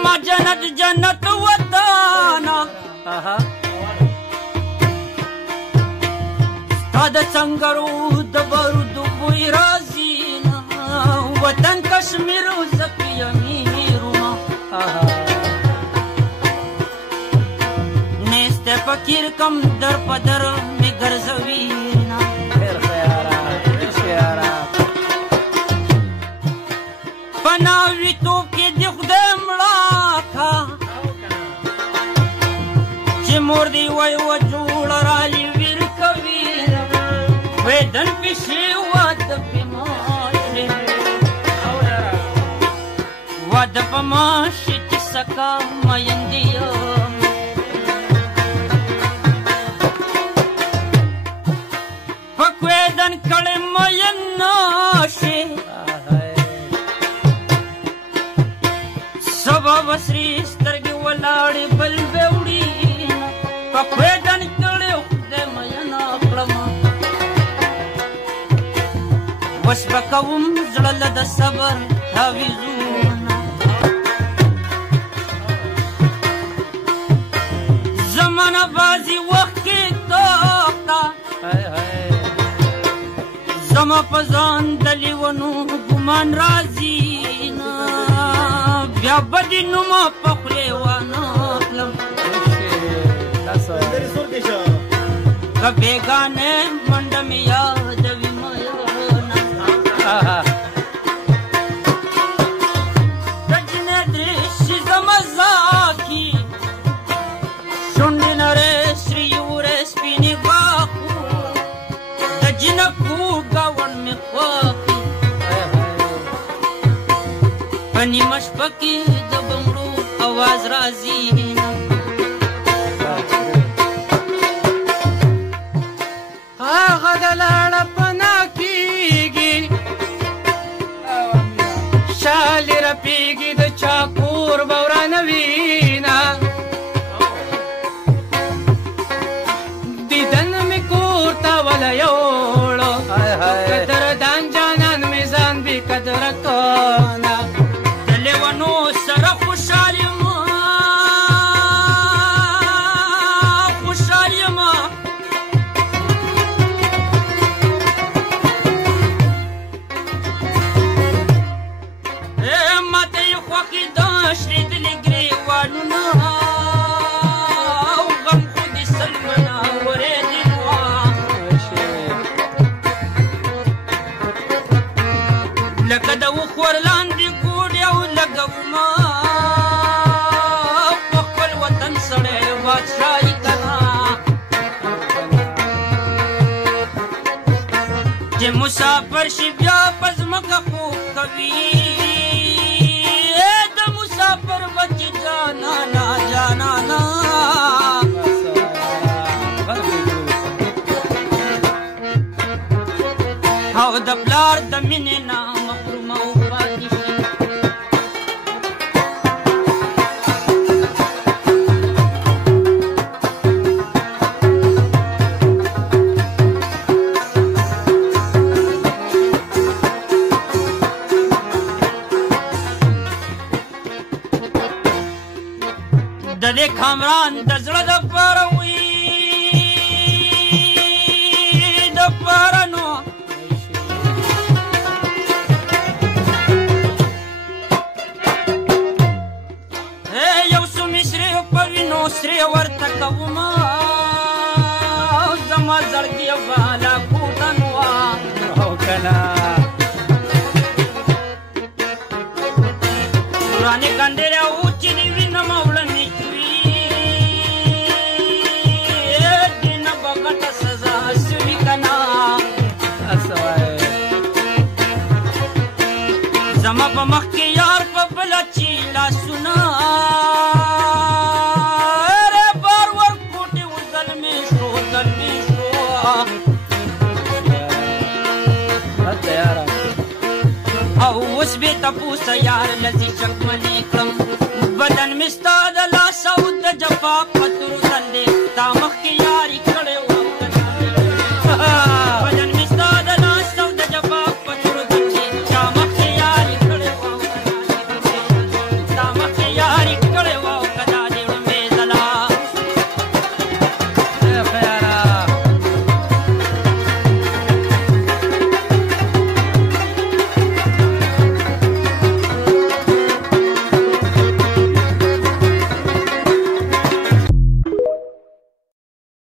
زما جنت جنت وطانا ستا د سنګرو د بارودو بوی راځي وطن کشمیر زکی امیرونه نیسته فقیر کم در پدر می ګرځوي پناوي توپ کې د خدای مړه کا چې مور دی وای و جوړ رالي ویر کوي ویدن پیشي واده پیماشه واده پماشه چې سکا مایندیا پکویدن کړه مایناشه سبا وسري سترګې ولاړې بل به وړي پکویدن کړه خدای مینا کړم وس بکوم زړه له د صبر تعویذونه زمانه بازي وخت کې توقع زما په ځان د لیونو ګمان راځي بیا بدي نوما په خولې وانه کړم که بېګانې منډه مې یادوي د جنې درېشي زما زاکي شونډې نرۍ سرې وړې سپینې غاښو د جنکو ګاونډ مې خوښي په نیمه شپه کې د بنګړو اواز راځي هغه د لاړه پناه کېږي شالې رپېږي د چا کور به ورانوي نه دیدن مې کور ته وله یوړو قدردان جانان مې ځان بې قدره کنه د لیونو سره خوشحال یم خوشحال یم ماته یې خوښې د شرېدلې ګرېوانونه او غم خو دې سلمنه ورېدې لکه د وخور لاندې ګوډې او لګومه په خپل وطن سړی بادشاهي کنه چې مسافر شي بیا په ځمکه خوب کوي د مسافر بچې جانانا جانانا او د پلار د مینې نه محرومه وپاتې شي د دې کامران د زړه دپاره وي دپاره نو یو څو مې سرې په وینو سرې ورته کومه زما زړګي بالا کوټه نو او کنه ورانې کنډېرې اوچې دې وینم وړه مې چوي دې نه به غټه سزا سوي کنه زما په مخ کې یار په بله چې لاسونه بار ور کوټې و زلمې شو زلمې شو او اوس بې تپوسه یار لذي شکمنې